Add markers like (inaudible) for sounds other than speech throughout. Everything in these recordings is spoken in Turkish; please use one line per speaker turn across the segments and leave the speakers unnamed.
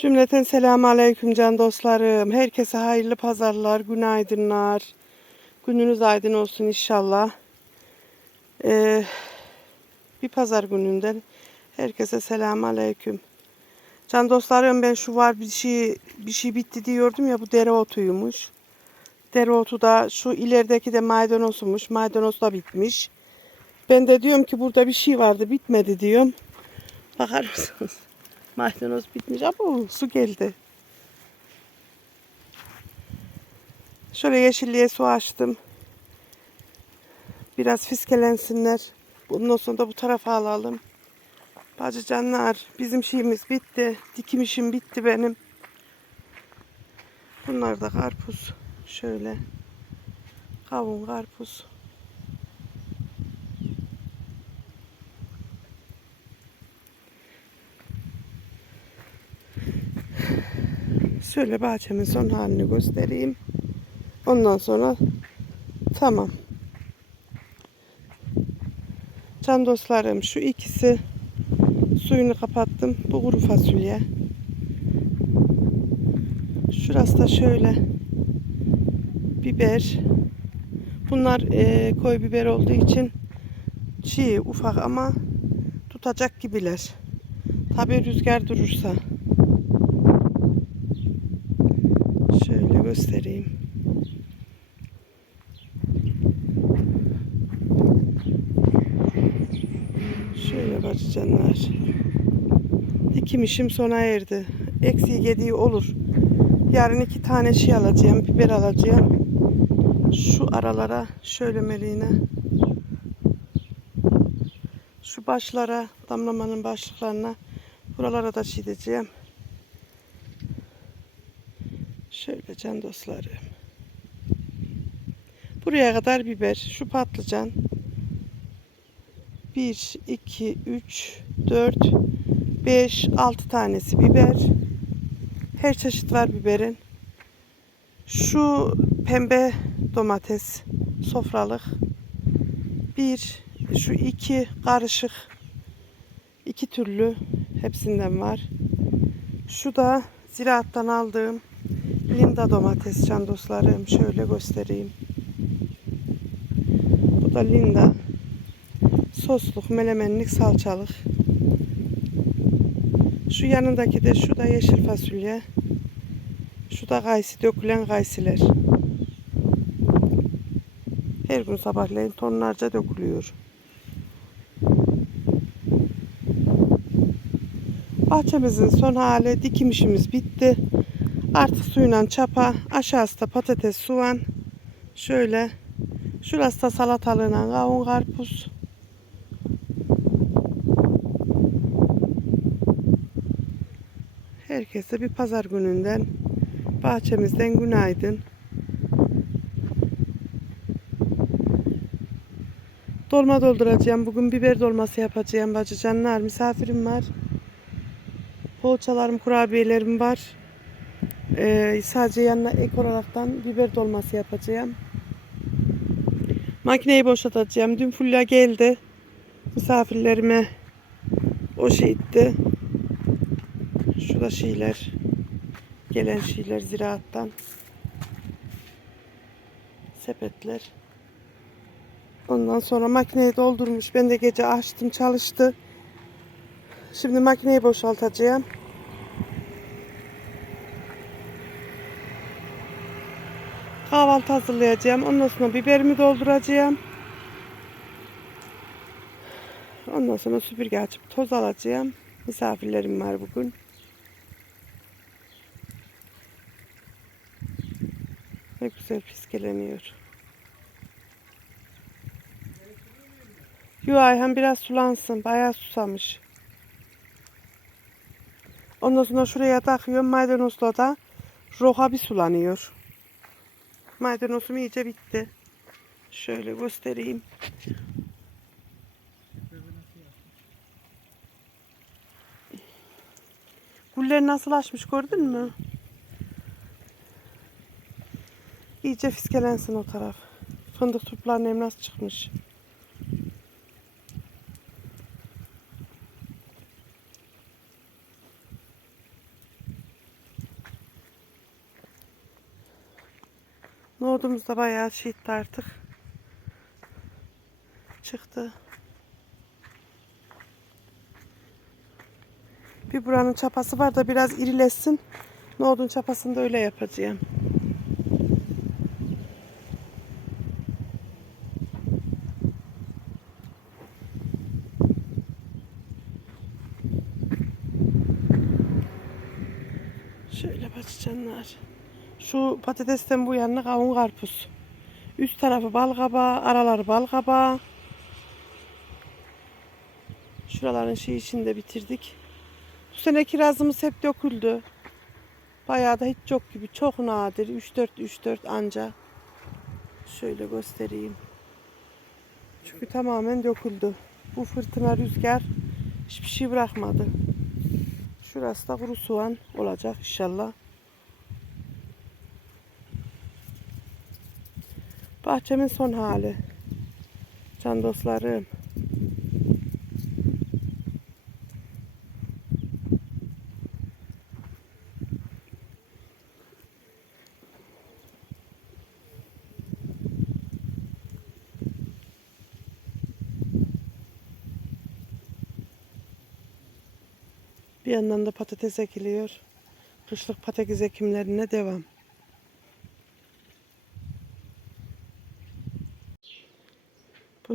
Cümleten selamun aleyküm can dostlarım. Herkese hayırlı pazarlar, günaydınlar. Gününüz aydın olsun inşallah. Ee, bir pazar gününden herkese selamun aleyküm. Can dostlarım ben şu var bir şey bir şey bitti diyordum ya bu dereotuymuş. Dereotu da şu ilerideki de maydanozmuş. Maydanoz da bitmiş. Ben de diyorum ki burada bir şey vardı bitmedi diyorum. Bakar mısınız? Maydanoz bitmiş ama su geldi. Şöyle yeşilliğe su açtım. Biraz fiskelensinler. Bundan sonra da bu tarafa alalım. Bacı canlar bizim şeyimiz bitti. Dikim işim bitti benim. Bunlar da karpuz. Şöyle. Kavun karpuz. Şöyle bahçemin son halini göstereyim. Ondan sonra tamam. Can dostlarım şu ikisi suyunu kapattım. Bu kuru fasulye. Şurası da şöyle biber. Bunlar eee, koy biber olduğu için çiğ ufak ama tutacak gibiler. Tabi rüzgar durursa. Şöyle göstereyim. Şöyle bacıcanlar. Dikim işim sona erdi. Eksiği gediği olur. Yarın iki tane şey alacağım. Biber alacağım. Şu aralara şöyle meliğine. Şu başlara, damlamanın başlıklarına buralara da çiğdeceğim. Şöyle can dostlarım. Buraya kadar biber. Şu patlıcan. 1, 2, 3, 4, 5, 6 tanesi biber. Her çeşit var biberin. Şu pembe domates sofralık. Bir, şu iki karışık. iki türlü hepsinden var. Şu da ziraattan aldığım Linda domates can dostlarım. Şöyle göstereyim. Bu da Linda. Sosluk, melemenlik, salçalık. Şu yanındaki de şu da yeşil fasulye. Şu da kayısı, dökülen kayısılar. Her gün sabahleyin tonlarca dökülüyor. Bahçemizin son hali dikim işimiz bitti. Artık suyla çapa, aşağısı da patates, soğan. Şöyle. Şurası da salatalığına kavun, karpuz. Herkese bir pazar gününden, bahçemizden günaydın. Dolma dolduracağım. Bugün biber dolması yapacağım bacı canlar. Misafirim var. Poğaçalarım, kurabiyelerim var. Ee, sadece yanına ek olaraktan biber dolması yapacağım. Makineyi boşaltacağım. Dün Fulya geldi. Misafirlerime o şey itti. Şu da şeyler. Gelen şeyler ziraattan. Sepetler. Ondan sonra makineyi doldurmuş. Ben de gece açtım çalıştı. Şimdi makineyi boşaltacağım. Kahvaltı hazırlayacağım. Ondan sonra biberimi dolduracağım. Ondan sonra süpürge açıp toz alacağım. Misafirlerim var bugün. Ne güzel piskeleniyor. Yo Ayhan biraz sulansın. Bayağı susamış. Ondan sonra şuraya takıyorum. Maydanozla da roha bir sulanıyor. Maydanozum iyice bitti. Şöyle göstereyim. Güller nasıl açmış gördün mü? İyice fiskelensin o taraf. Fındık turplarının emlak çıkmış.
Nohudumuz da bayağı şiitti artık. Çıktı. Bir buranın çapası var da biraz irileşsin. Nohudun çapasını da öyle yapacağım. Patatesten bu yanına kavun karpuz. Üst tarafı bal kabağı, araları bal. Şuraların şey içinde bitirdik. Bu sene kirazımız hep döküldü. Bayağı da hiç yok gibi. Çok nadir. 3-4 3-4 anca. Şöyle göstereyim. Çünkü tamamen döküldü. Bu fırtına rüzgar hiçbir şey bırakmadı. Şurası da kuru soğan olacak inşallah. Bahçemin son hali. Can dostlarım. Bir yandan da patates ekiliyor. Kışlık patates ekimlerine devam.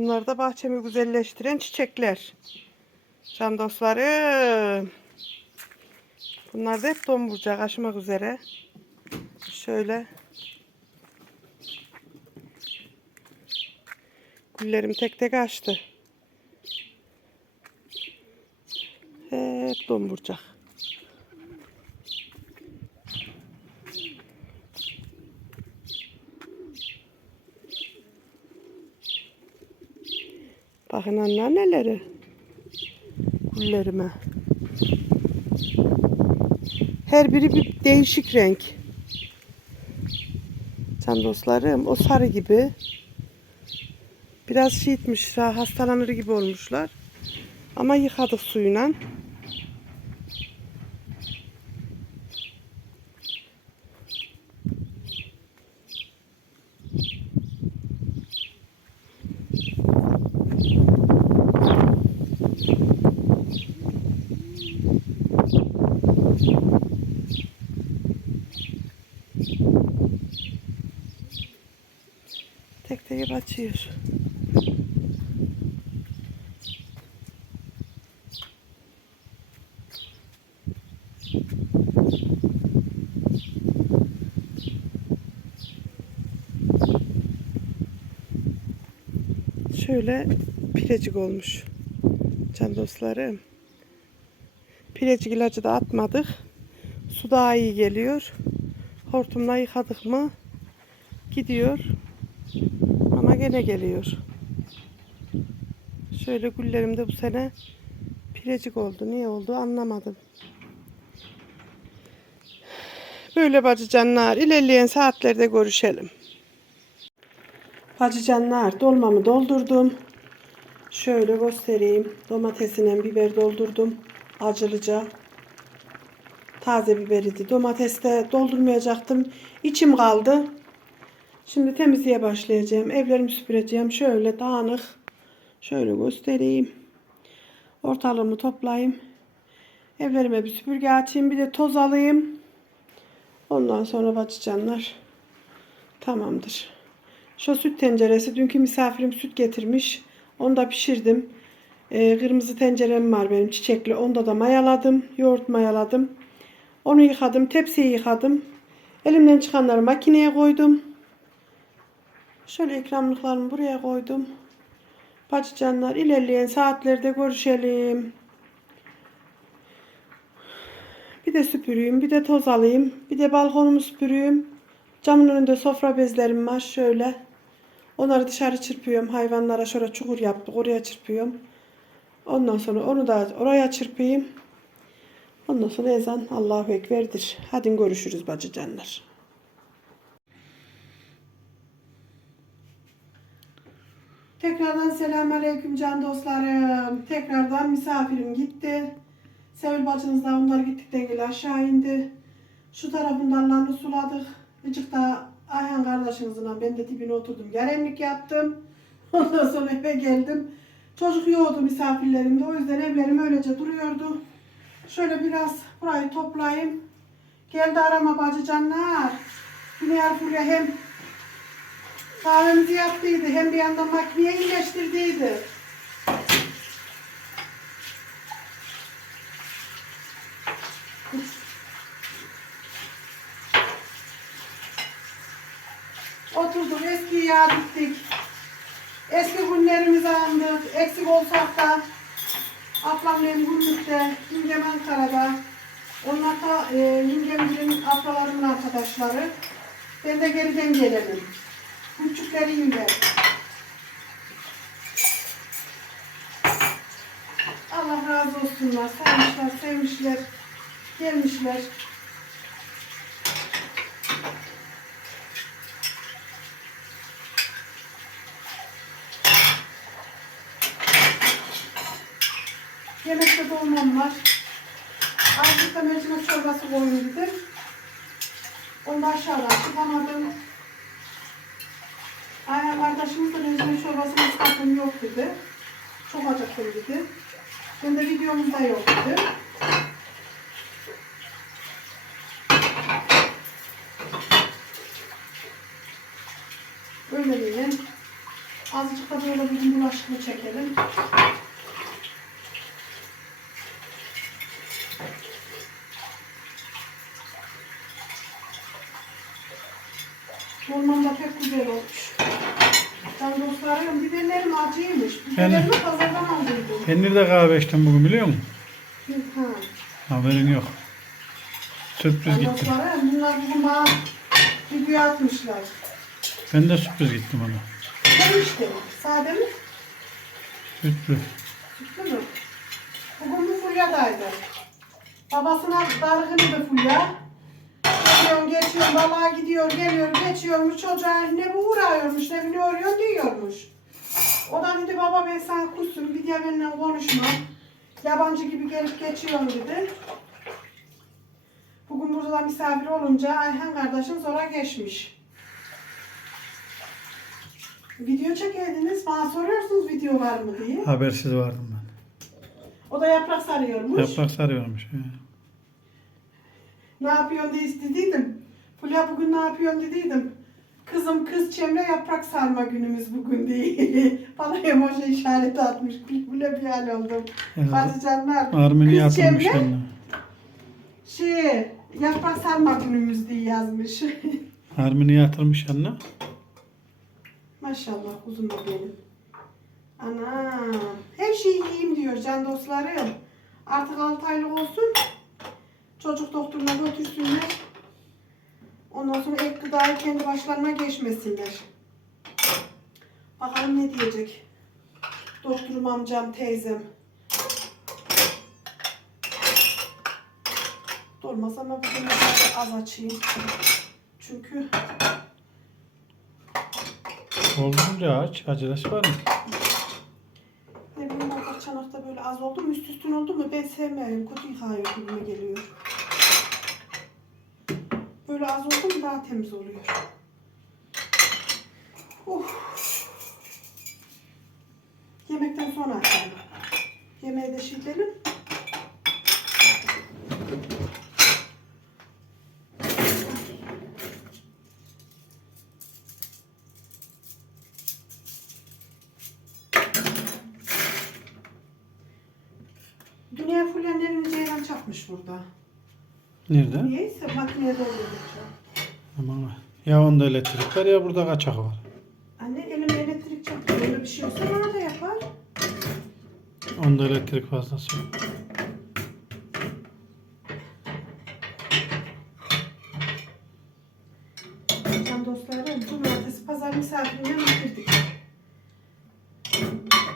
Bunlar da bahçemi güzelleştiren çiçekler. Can dostlarım. Bunlar da hep domburcak açmak üzere. Şöyle. Güllerim tek tek açtı. Hep domburcak. Bakın anne neleri. Güllerime. Her biri bir değişik renk. Can dostlarım o sarı gibi. Biraz şiitmiş, hastalanır gibi olmuşlar. Ama yıkadık suyla. Tek tek açıyor. Şöyle pirecik olmuş. Can dostlarım. Pirecik ilacı da atmadık. Su daha iyi geliyor. Hortumla yıkadık mı gidiyor. Ama gene geliyor. Şöyle güllerim de bu sene pirecik oldu. Niye oldu anlamadım. Böyle bacıcanlar ilerleyen saatlerde görüşelim. Bacıcanlar dolmamı doldurdum. Şöyle göstereyim. Domatesine biber doldurdum. Acılıca. Taze biber idi. Domates de doldurmayacaktım. İçim kaldı. Şimdi temizliğe başlayacağım. Evlerimi süpüreceğim. Şöyle dağınık. Şöyle göstereyim. Ortalığımı toplayayım. Evlerime bir süpürge açayım. Bir de toz alayım. Ondan sonra bacıcanlar. Tamamdır. Şu süt tenceresi. Dünkü misafirim süt getirmiş. Onu da pişirdim. Ee, kırmızı tencerem var benim çiçekli. Onda da mayaladım. Yoğurt mayaladım. Onu yıkadım. Tepsiyi yıkadım. Elimden çıkanları makineye koydum. Şöyle ikramlıklarımı buraya koydum. Bacıcanlar ilerleyen saatlerde görüşelim. Bir de süpüreyim, bir de toz alayım, bir de balkonumu süpüreyim. Camın önünde sofra bezlerim var şöyle. Onları dışarı çırpıyorum. Hayvanlara şöyle çukur yaptık. Oraya çırpıyorum. Ondan sonra onu da oraya çırpayım. Ondan sonra ezan Allahu Ekber'dir. Hadi görüşürüz bacıcanlar. Tekrardan selamünaleyküm can dostlarım. Tekrardan misafirim gitti. Sevil bacınız da onlar gittikten geri aşağı indi. Şu tarafın dallarını suladık. Azıcık daha Ayhan kardeşinizle ben de dibine oturdum. Yaremlik yaptım. (laughs) Ondan sonra eve geldim. Çocuk yoğdu misafirlerimde. O yüzden evlerim öylece duruyordu. Şöyle biraz burayı toplayayım. Geldi arama bacı canlar. Güney Fulya hem kahvemizi yaptıydı hem bir yandan makineye iyileştirdiydi. Yad ettik. Eski günlerimizi andık. Eksik olsak da ablamların günlükte, yengem Ankara'da. Onlar da e, yengemlerin ablalarımın arkadaşları. Ben de geriden gelelim. Küçükleriyim ben. Allah razı olsunlar. Saymışlar, sevmişler, gelmişler. Yemekte dolmam var. Azıcık da mercimek çorbası koyayım dedim. Onu da aşağıdan çıkamadım. Aynen kardeşimiz de mercimek çorbasını ıslattım yok dedi. Çok acıktım dedi. Ben de videomuzda yok dedi. Öyle diyelim. Azıcık da böyle bugün bulaşıkını çekelim. Dolmam da pek güzel olmuş. Can dostlarım biberlerim pazardan aldıydım.
Ben nerede kahve içtim bugün biliyor musun?
Ha.
Haberin yok. Sürpriz gittim.
bunlar bugün bana video atmışlar.
Ben de sürpriz gittim ona.
Ne işte? Sade mi?
Sütlü.
Sütlü mü? Bugün bu Fulya'daydı. Babasına dargını da Fulya. Geliyor, geçiyor, balığa gidiyor, geliyor, geçiyormuş. Çocuğa ne bu uğrayıyormuş, ne biliyor diyormuş. O da dedi baba ben sana kusum, bir diye benimle konuşma. Yabancı gibi gelip geçiyorum dedi. Bugün burada misafir olunca Ayhan kardeşim sonra geçmiş. Video çekerdiniz, bana soruyorsunuz video var mı diye.
Habersiz vardım ben.
O da yaprak sarıyormuş.
Yaprak sarıyormuş. he.
Ne yapıyorsun diye istediydim. Fulya bugün ne yapıyorsun dediydim. Kızım kız Cemre yaprak sarma günümüz bugün diye. Bana (laughs) emoji işareti atmış. Bile bir hal oldum.
Evet.
Bazı canlar.
Armeni
kız Cemre
kendine.
şey yaprak sarma günümüz diye yazmış. (laughs)
Armeni yatırmış yanına.
Maşallah kuzum da benim. Ana her şeyi yiyeyim diyor can dostlarım. Artık 6 aylık olsun. Çocuk doktoruna götürsünler. Ondan sonra ek gıdayı kendi başlarına geçmesinler. Bakalım ne diyecek. Doktorum amcam, teyzem. Dolmaz ama bugün az açayım. Çünkü
Olunca aç. Acelesi var mı?
Ne bileyim o çanakta böyle az oldu mu üst üstün oldu mu ben sevmiyorum. Kötü yıkıyor gibime geliyor. Az oldu mu daha temiz oluyor. Uf. Yemekten sonra açalım. Yemeği de şişirelim. Dünya fulyenlerini ceylan çakmış burada.
Nerede?
Niyeyse makineye doldurdukça.
Aman. Ya onda elektrik var ya burada kaçak var.
Anne elime elektrik çaktı. Böyle bir şey olsa bana da yapar.
Onda elektrik fazlası yok.
Can dostlarım, cumartesi pazar misafirine bitirdik.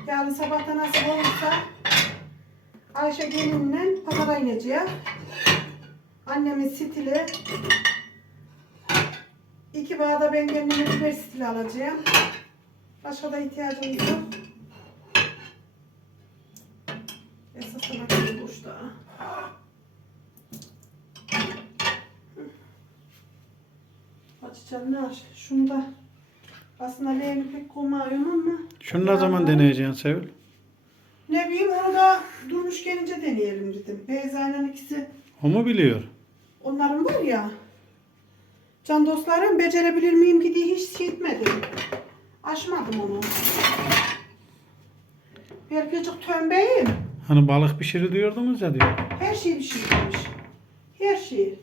Yarın sabahta nasip olursa Ayşe gelinle pazara ineceğiz. Annemin stili. İki bağda ben kendime biber stili alacağım. Başka da ihtiyacımız yok. Esas makine boşta. Açacağımlar. Şunu da aslında leğeni pek koymuyorum ama
Şunu ne zaman deneyeceksin Sevil?
ne bileyim onu da durmuş gelince deneyelim dedim. Beyza'yla ikisi
O mu biliyor?
onların var ya can dostlarım becerebilir miyim ki diye hiç şey etmedim. Aşmadım onu. Bir gıcık tömbeyim.
Hani balık pişiri diyordunuz ya diyor.
Her şeyi pişirmiş. Her şeyi.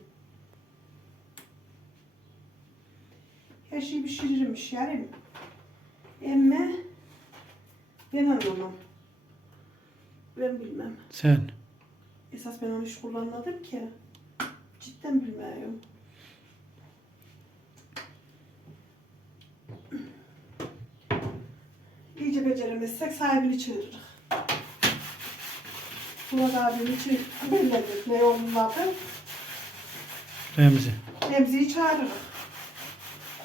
Her şeyi pişirirmiş yani. Emme ben anlamam. Ben bilmem.
Sen.
Esas ben onu hiç kullanmadım ki. Cidden bilmiyorum. İyice beceremezsek sahibini çağırırız. Murat abim için belledik ne onun adı.
Remzi.
Remzi'yi çağırırız.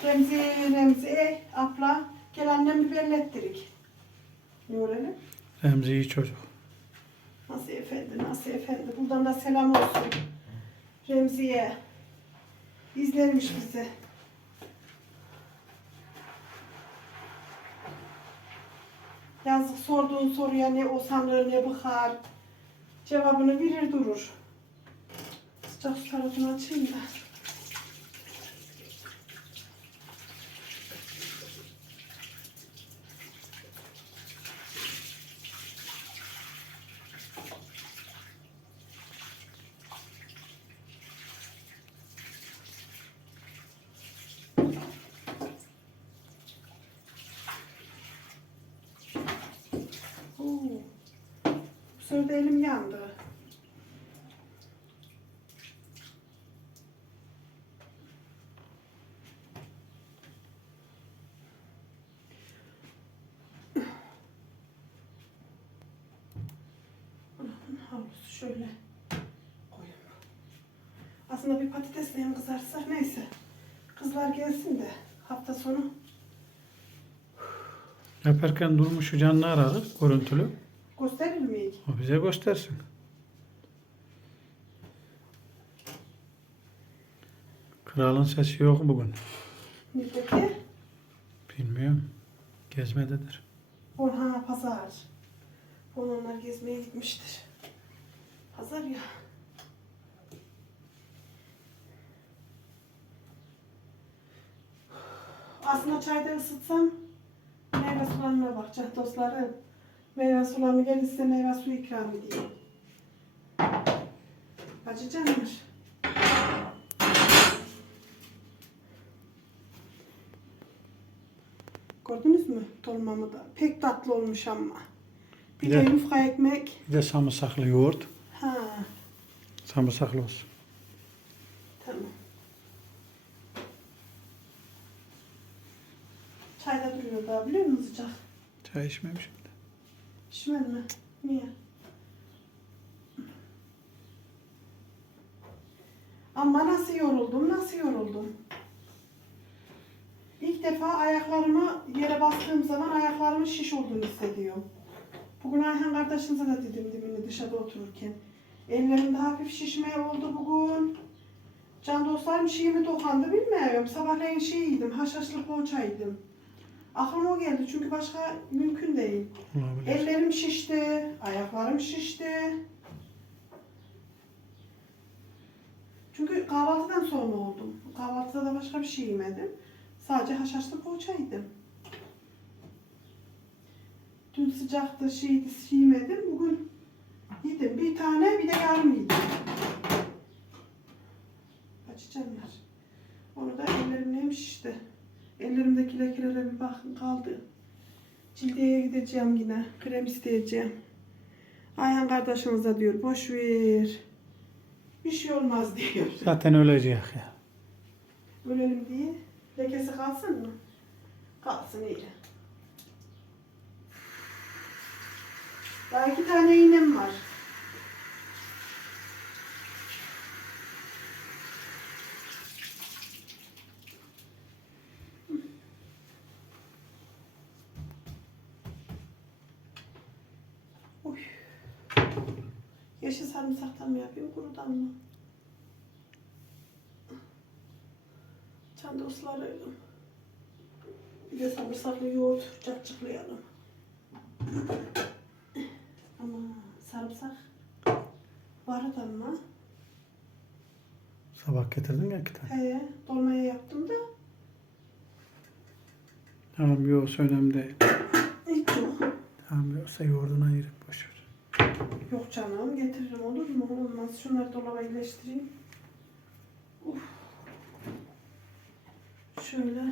Remzi, Remzi, ey abla gel annem bir bellettirik. Ne öğrenelim?
Remzi iyi çocuk.
Nasıl efendi, nasıl efendi. Buradan da selam olsun. Remzi'ye. İzlermiş bizi. Yazık sorduğun soruya ne o sanır ne bakar. Cevabını verir durur. Sıcak su açayım da. Sırada elim yandı. Havlusu şöyle koyayım. Aslında bir patatesle hem kızarsa neyse. Kızlar gelsin de hafta sonu
Yaparken durmuş canını ararız görüntülü.
Gösterir miyiz?
O bize göstersin. Kralın sesi yok bugün.
Neredeki?
Bilmiyorum. Gezmededir.
Orhan pazar. Onlar gezmeye gitmiştir. Pazar ya. Aslında çayda ısıtsam meyve sularına bakacağım dostlarım. Meyve sularını gelirse meyve suyu ikram edeyim. Acı canlar. Gördünüz mü dolmamı da? Pek tatlı olmuş ama. Bir de
Evet.
yufka ekmek.
Bir de sarımsaklı yoğurt.
Ha,
Sarımsaklı olsun.
tamam. Çay da duruyor daha biliyor musun sıcak?
Çay içmemişim de.
Pişmedi mi? Niye? Ama nasıl yoruldum, nasıl yoruldum. İlk defa ayaklarımı yere bastığım zaman ayaklarımın şiş olduğunu hissediyorum. Bugün Ayhan kardeşinize de dedim demin dışarıda otururken. Ellerimde hafif şişme oldu bugün. Can dostlarım şeyimi dokandı bilmiyorum. Sabahleyin şey yedim, haşhaşlı poğaça yedim. Aklıma o geldi çünkü başka mümkün değil.
Olabilir.
Ellerim şişti, ayaklarım şişti. Çünkü kahvaltıdan sonra oldum. Kahvaltıda da başka bir şey yemedim. Sadece haşhaşlı poğaça yedim. Dün sıcaktı, şeydi, şey yemedim. Bugün yedim. Bir tane, bir de yarım yedim. Açacağımlar. Onu da ellerim neymiş işte. Ellerimdeki lekelere bir bakın kaldı. Cildiye'ye gideceğim yine. Krem isteyeceğim. Ayhan kardeşiniz de diyor boş ver. Bir şey olmaz (laughs) diyor.
Zaten ölecek ya.
Ölelim diye. Lekesi kalsın mı? Kalsın iyi. Daha iki tane iğnem var. Uy. Yeşil sarımsaktan mı yapayım, kurudan mı? Can dostlarım. Bir de sarımsaklı yoğurt cacıklayalım. Ama sarımsak var da mı?
Sabah getirdin ya iki tane.
He, dolmaya yaptım da
Tamam yoksa önemli değil.
hiç yok.
Tamam yoksa yoğurduna ayırıp boş ver.
Yok canım getiririm olur mu? Olmaz. Şunları dolaba yerleştireyim. Uf. Şöyle.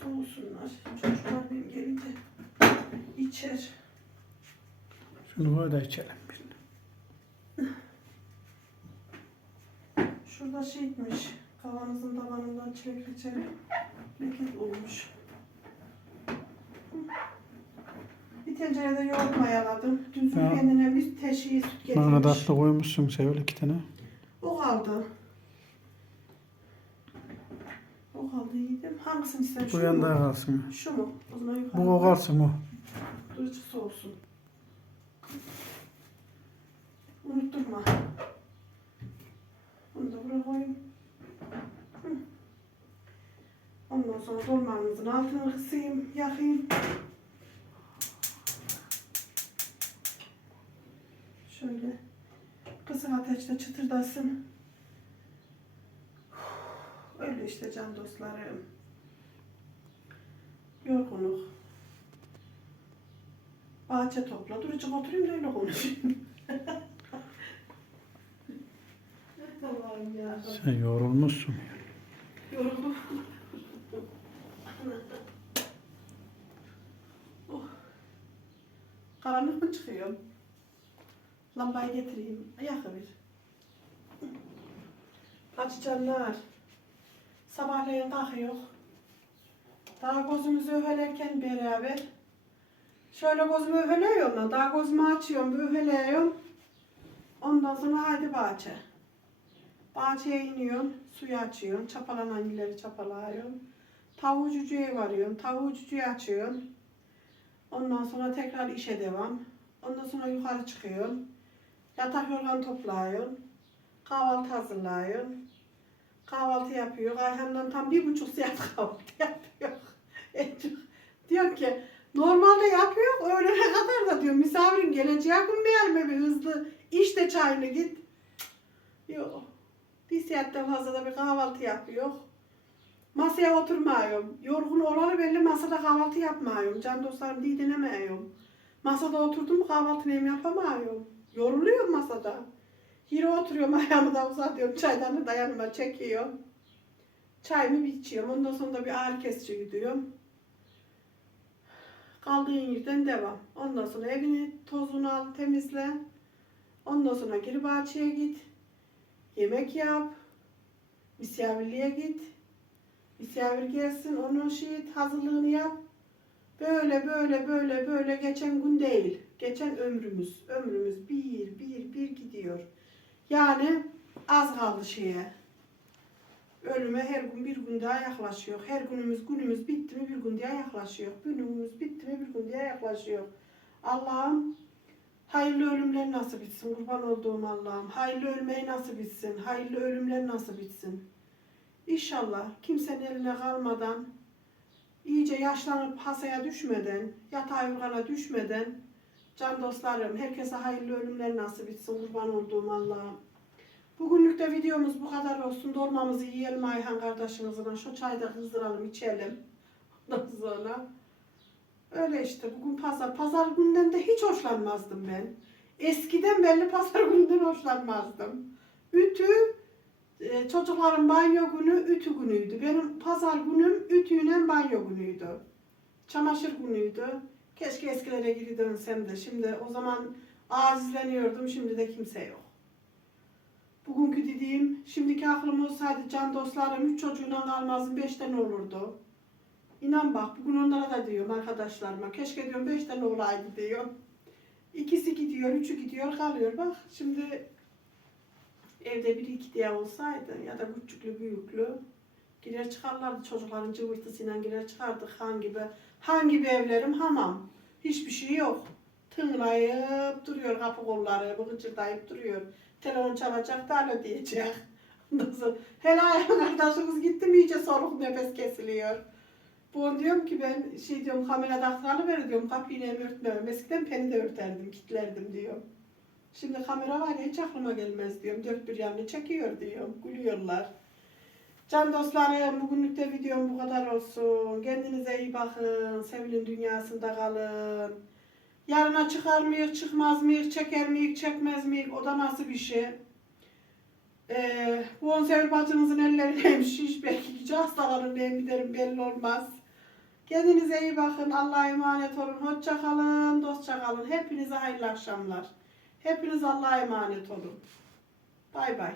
Soğusunlar. Çocuklar benim gelince içer.
Şunu koy da içelim birini.
Şurada şeymiş. Kavanozun tabanından çilek reçeli leket olmuş. Bir tencerede yoğurt mayaladım. Dün
Ya.
kendine bir teşhiyi süt getirmiş.
Bana da atlı koymuşsun Sevil iki tane.
O kaldı. O kaldı yedim. Hangisini istersin?
Bu
Şu
yanda kalsın.
Şu mu? O zaman yukarı.
Bu o kalsın o.
Durucu soğusun. Unutturma. Bunu da buraya koyayım. Ondan sonra dolmamızın altını kısayım, yakayım. Şöyle kısık ateşte çıtırdasın. Öyle işte can dostlarım. Yorgunluk. Bahçe topla. Durucuk oturayım da öyle konuşayım. (laughs)
Sen yorulmuşsun.
Yoruldum. Oh. Karanlık mı çıkıyor? Lambayı getireyim. Yakı bir. Hadi canlar. Sabahleyin kalkıyor. Daha gözümüzü öfelerken beraber. Şöyle gözümü öfeliyorum. Daha gözümü açıyorum, öfeliyorum. Ondan sonra hadi bahçe. Bahçeye iniyorsun, suyu açıyorsun, çapalanan yerleri çapalıyorsun. Tavuğu cücüye varıyorsun, tavuğu cücüye açıyorsun. Ondan sonra tekrar işe devam. Ondan sonra yukarı çıkıyorsun. Yatak yorgan topluyorsun. Kahvaltı hazırlıyorsun. Kahvaltı yapıyor. Ayhan'dan tam bir buçuk saat (laughs) kahvaltı yapıyor. Diyor ki normalde yapıyor öğlene kadar da diyor misafirin geleceği gün beğenme bir hızlı işte çayını git. Yok. Bir saatten fazla da bir kahvaltı yapıyor. Masaya oturmuyorum. Yorgun olalı belli masada kahvaltı yapmıyorum. Can dostlarım diye dinemiyorum. Masada oturdum kahvaltı neyim yapamıyorum. Yoruluyorum masada. Yine oturuyorum (laughs) ayağımı da uzatıyorum. Çaydanı da yanıma çekiyorum. Çayımı içiyorum. Ondan sonra da bir ağrı kesici gidiyorum. Kaldığın yerden devam. Ondan sonra evini tozunu al temizle. Ondan sonra gir bahçeye git. Yemek yap. Misafirliğe git. Misafir gelsin onun şey hazırlığını yap. Böyle böyle böyle böyle geçen gün değil. Geçen ömrümüz. Ömrümüz bir bir bir gidiyor. Yani az kaldı şeye. Ölüme her gün bir gün daha yaklaşıyor. Her günümüz günümüz bitti mi bir gün daha yaklaşıyor. Günümüz bitti mi bir gün daha yaklaşıyor. Allah'ım hayırlı ölümler nasip etsin. Kurban olduğum Allah'ım. Hayırlı ölmeyi nasip etsin. Hayırlı ölümler nasip etsin. İnşallah kimsenin eline kalmadan, iyice yaşlanıp hasaya düşmeden, yatağa yorgana düşmeden, can dostlarım herkese hayırlı ölümler nasip etsin. Kurban olduğum Allah'ım. Bugünlük de videomuz bu kadar olsun. Dolmamızı yiyelim Ayhan kardeşimizle. Şu çayı da kızdıralım, içelim. Ondan sonra. Öyle işte bugün pazar. Pazar günden de hiç hoşlanmazdım ben. Eskiden belli pazar (laughs) gününden hoşlanmazdım. Ütü, e, çocukların banyo günü ütü günüydü. Benim pazar günüm ütüyle banyo günüydü. Çamaşır günüydü. Keşke eskilere geri dönsem de. Şimdi o zaman acizleniyordum. Şimdi de kimse yok. Bugünkü dediğim, şimdiki aklım olsaydı can dostlarım üç çocuğuyla kalmazdım, beş tane olurdu. İnan bak, bugün onlara da diyorum arkadaşlarıma, keşke diyorum beş tane olaydı diyorum. İkisi gidiyor, üçü gidiyor, kalıyor. Bak şimdi evde bir iki diye olsaydı ya da küçüklü büyüklü girer çıkarlardı çocukların cıvırtısıyla girer çıkardık hangi gibi hangi bir evlerim hamam hiçbir şey yok Tınlayıp duruyor kapı kolları, bıgıcırdayıp duruyor. Telefon çalacak da alo diyecek. (laughs) Ondan sonra hele arkadaşımız gitti mi iyice soluk nefes kesiliyor. Bu diyorum ki ben şey diyorum kamera taktıralı ver diyorum kapıyı örtmem. Eskiden peni de örterdim, kilitlerdim diyorum. Şimdi kamera var ya hiç aklıma gelmez diyorum. Dört bir yanını çekiyor diyorum. Gülüyorlar. Can dostlarım bugünlük de videom bu kadar olsun. Kendinize iyi bakın. Sevilin dünyasında kalın. Yarına çıkar mıyız, çıkmaz mıyız, çeker miyiz, çekmez miyiz? O da nasıl bir şey? Ee, bu on sevil bacınızın ellerindeymiş. Hiç belki gece hastalanır giderim belli olmaz. Kendinize iyi bakın. Allah'a emanet olun. Hoşça kalın, dostça kalın. Hepinize hayırlı akşamlar. Hepiniz Allah'a emanet olun. Bay bay.